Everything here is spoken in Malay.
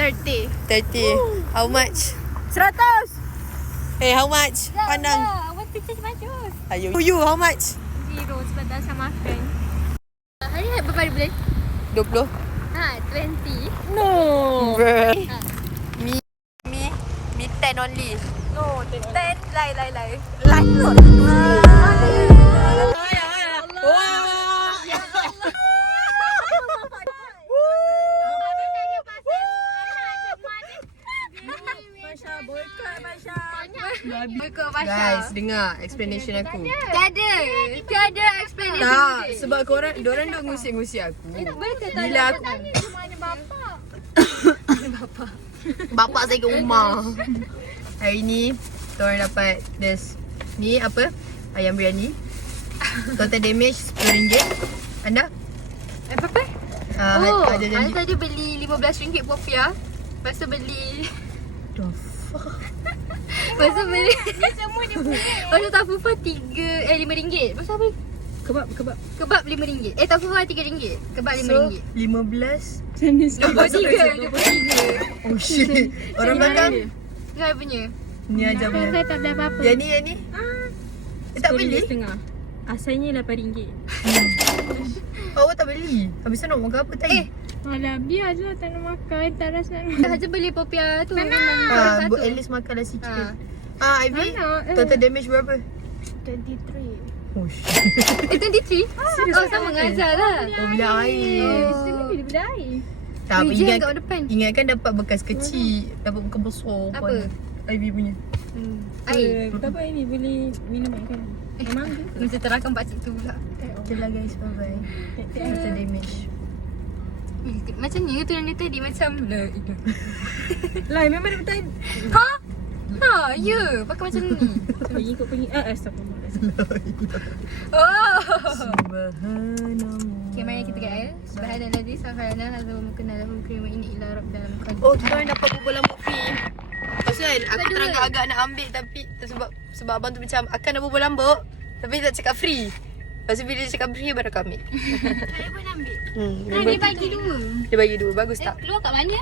30. 30. How much? 100. Hey, how much? Pandang. Awak picture bagus. Ayo. You, how much? 0 sebab dah sama makan. Hari berapa hari bulan? 20. 20. No. Bruh. Me 10 only. No, 10. Lai. Like not. Guys, dengar explanation aku. Tiada explanation. Tak, sebab diorang duk ngusik-ngusik aku. Bila aku Bapak saya ke rumah. Hari ni diorang dapat ni apa? Ayam biryani. Total damage RM10. Anda? Apa? Ada Anda janji. tadi beli RM15 popiah. Lepas tu beli The fuck? Lepas tu beli ni semua dia beli. Lepas tu tafufa RM5. Lepas tu apa? Kebab RM5. Tafufa RM3. Kebab RM5. 15. 23. Oh shit. Orang belakang Saya punya. ni aja punya. Saya tak ada apa-apa. Yang ni tak beli? Asalnya RM8. Awak tak beli? Habis tu nak makan apa tadi? Alah, biar je tak nak makan. Tak rasa nak makan. Saja beli popiah tu. At least makanlah sikit. Ivy, total damage berapa? 23. Oh shit. 23? Oh, sama dengan Azhar lah. Oh, bila air. Bila benda air. Tak, Hujan kat depan. ingatkan dapat bekas kecil. Dapat bekas besar. Apa? Ivy punya. Air. Apa ini boleh minum air kan? Memang ke? Macam terangkan pakcik tu pula. Okay lah guys, bye-bye. Total damage. Macam ni tu yang dia tadi macam Lah, memang dia betul. Ya, pakai macam ni. Lagi ikut pergi. Astagfirullah. Oh. Subhanallah. Okay, mari kita get air. Subhanallah, sakharana hazza wa mukna lahu krima inni ila rabbil qadir. Oh, kita orang dapat berbual movie. Pasal aku terangkan agak nak ambil tapi sebab abang tu macam akan nak berbual lambuk tapi tak cakap free. Lepas tu bila dia cakap free baru aku ambil. Saya pun ambil. Dia Dia bagi dua. bagi dua. Bagus tak? Keluar kat mana?